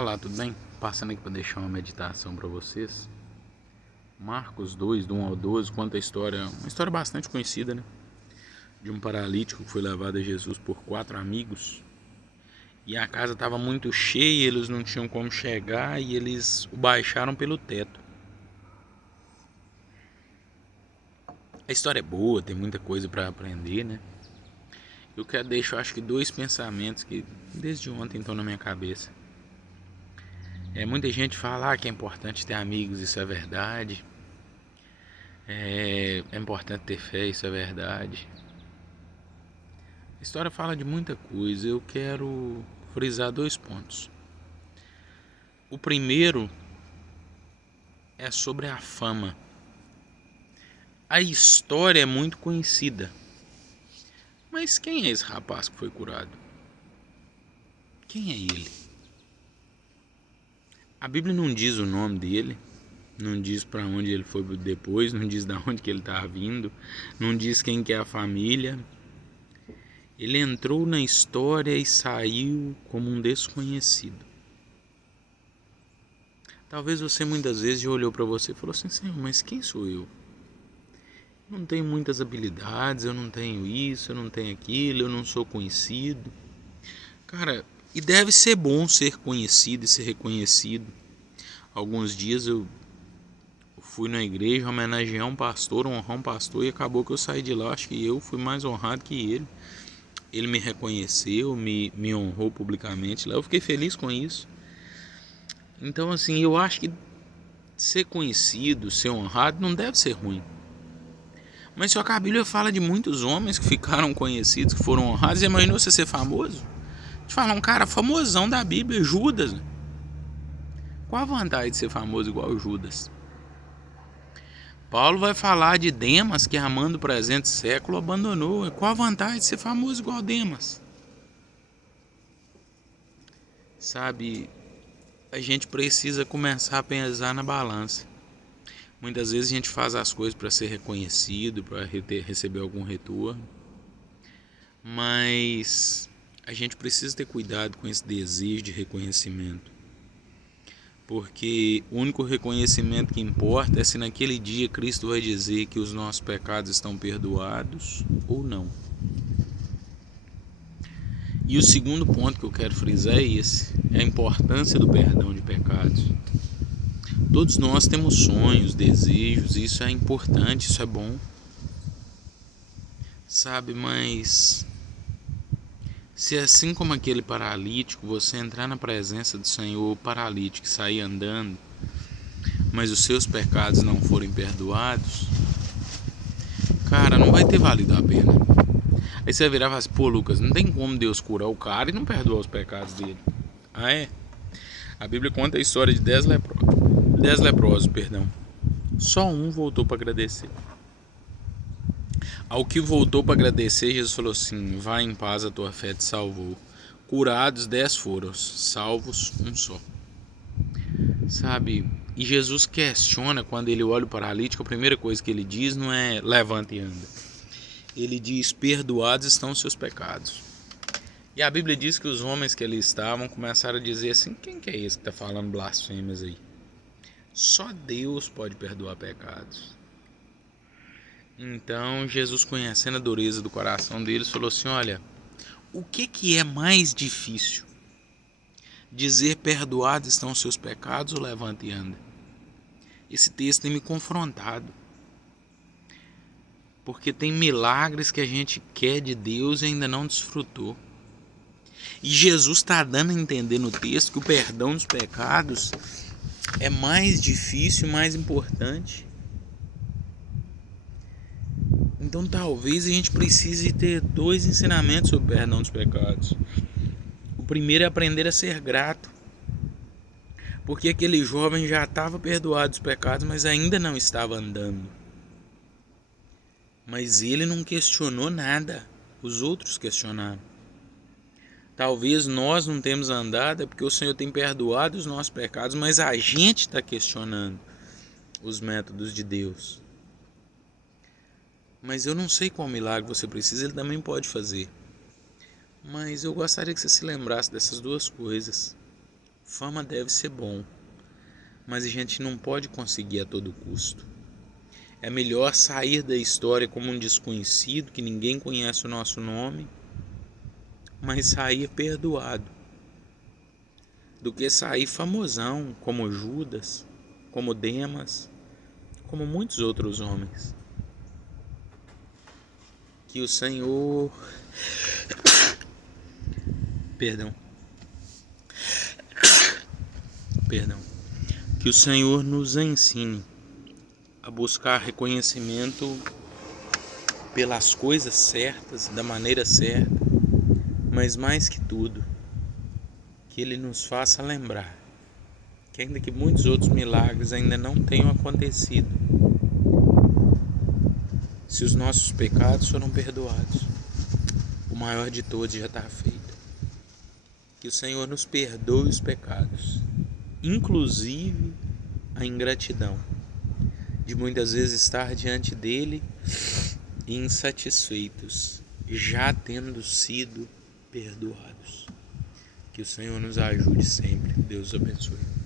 Olá, tudo bem? Passando aqui para deixar uma meditação para vocês. Marcos 2, do 1 ao 12, conta a história, uma história bastante conhecida, né? De um paralítico que foi levado a Jesus por 4 amigos. E a casa estava muito cheia, eles não tinham como chegar e eles o baixaram pelo teto. A história é boa, tem muita coisa para aprender, né? Eu quero deixar, acho que 2 pensamentos que desde ontem estão na minha cabeça. Muita gente fala que é importante ter amigos, isso é verdade. É importante ter fé, isso é verdade. A história fala de muita coisa, eu quero frisar 2 pontos. O primeiro é sobre a fama. A história é muito conhecida, mas quem é esse rapaz que foi curado? Quem é ele? A Bíblia não diz o nome dele, não diz para onde ele foi depois, não diz de onde que ele estava vindo, não diz quem que é a família. Ele entrou na história e saiu como um desconhecido. Talvez você muitas vezes já olhou para você e falou assim: Senhor, mas quem sou eu? Eu não tenho muitas habilidades, eu não tenho isso, eu não tenho aquilo, eu não sou conhecido. Cara, e deve ser bom ser conhecido e ser reconhecido. Alguns dias eu fui na igreja homenagear um pastor, honrar um pastor, e acabou que eu saí de lá, acho que eu fui mais honrado que ele. Ele me reconheceu, me honrou publicamente lá, eu fiquei feliz com isso. Então assim, eu acho que ser conhecido, ser honrado não deve ser ruim. Mas só que a Bíblia fala de muitos homens que ficaram conhecidos, que foram honrados. Imagina você ser famoso? Te falar um cara famosão da Bíblia, Judas. Qual a vantagem de ser famoso igual Judas? Paulo vai falar de Demas, que amando o presente século abandonou. Qual a vantagem de ser famoso igual Demas? Sabe, a gente precisa começar a pensar na balança. Muitas vezes a gente faz as coisas para ser reconhecido, para receber algum retorno, mas a gente precisa ter cuidado com esse desejo de reconhecimento, porque o único reconhecimento que importa é se naquele dia Cristo vai dizer que os nossos pecados estão perdoados ou não. E o segundo ponto que eu quero frisar é esse: é a importância do perdão de pecados. Todos nós temos sonhos, desejos, isso é importante, isso é bom. Sabe, mas se assim como aquele paralítico, você entrar na presença do Senhor paralítico e sair andando, mas os seus pecados não forem perdoados, cara, não vai ter valido a pena. Aí você vai virar e falar assim: pô, Lucas, não tem como Deus curar o cara e não perdoar os pecados dele. Ah, é? A Bíblia conta a história de 10 leprosos. Só um voltou para agradecer. Ao que voltou para agradecer, Jesus falou assim: vai em paz, a tua fé te salvou. Curados 10 foram, salvos um só. Sabe, e Jesus questiona quando ele olha o paralítico, a primeira coisa que ele diz não é levanta e anda. Ele diz: perdoados estão os seus pecados. E a Bíblia diz que os homens que ali estavam começaram a dizer assim: quem que é esse que está falando blasfêmias aí? Só Deus pode perdoar pecados. Então Jesus, conhecendo a dureza do coração deles, falou assim: olha, o que é mais difícil? Dizer perdoados estão os seus pecados ou levanta e anda? Esse texto tem me confrontado, porque tem milagres que a gente quer de Deus e ainda não desfrutou. E Jesus está dando a entender no texto que o perdão dos pecados é mais difícil e mais importante. Então talvez a gente precise ter 2 ensinamentos sobre o perdão dos pecados. O primeiro é aprender a ser grato, porque aquele jovem já estava perdoado dos pecados, mas ainda não estava andando. Mas ele não questionou nada, os outros questionaram. Talvez nós não temos andado, é porque o Senhor tem perdoado os nossos pecados, mas a gente está questionando os métodos de Deus. Mas eu não sei qual milagre você precisa, Ele também pode fazer. Mas eu gostaria que você se lembrasse dessas 2 coisas. Fama deve ser bom, mas a gente não pode conseguir a todo custo. É melhor sair da história como um desconhecido, que ninguém conhece o nosso nome, mas sair perdoado, do que sair famosão, como Judas, como Demas, como muitos outros homens. Que o Senhor, perdão, que o Senhor nos ensine a buscar reconhecimento pelas coisas certas, da maneira certa, mas mais que tudo, que Ele nos faça lembrar que ainda que muitos outros milagres ainda não tenham acontecido, se os nossos pecados foram perdoados, o maior de todos já está feito. Que o Senhor nos perdoe os pecados, inclusive a ingratidão, de muitas vezes estar diante dele insatisfeitos, já tendo sido perdoados. Que o Senhor nos ajude sempre. Deus abençoe.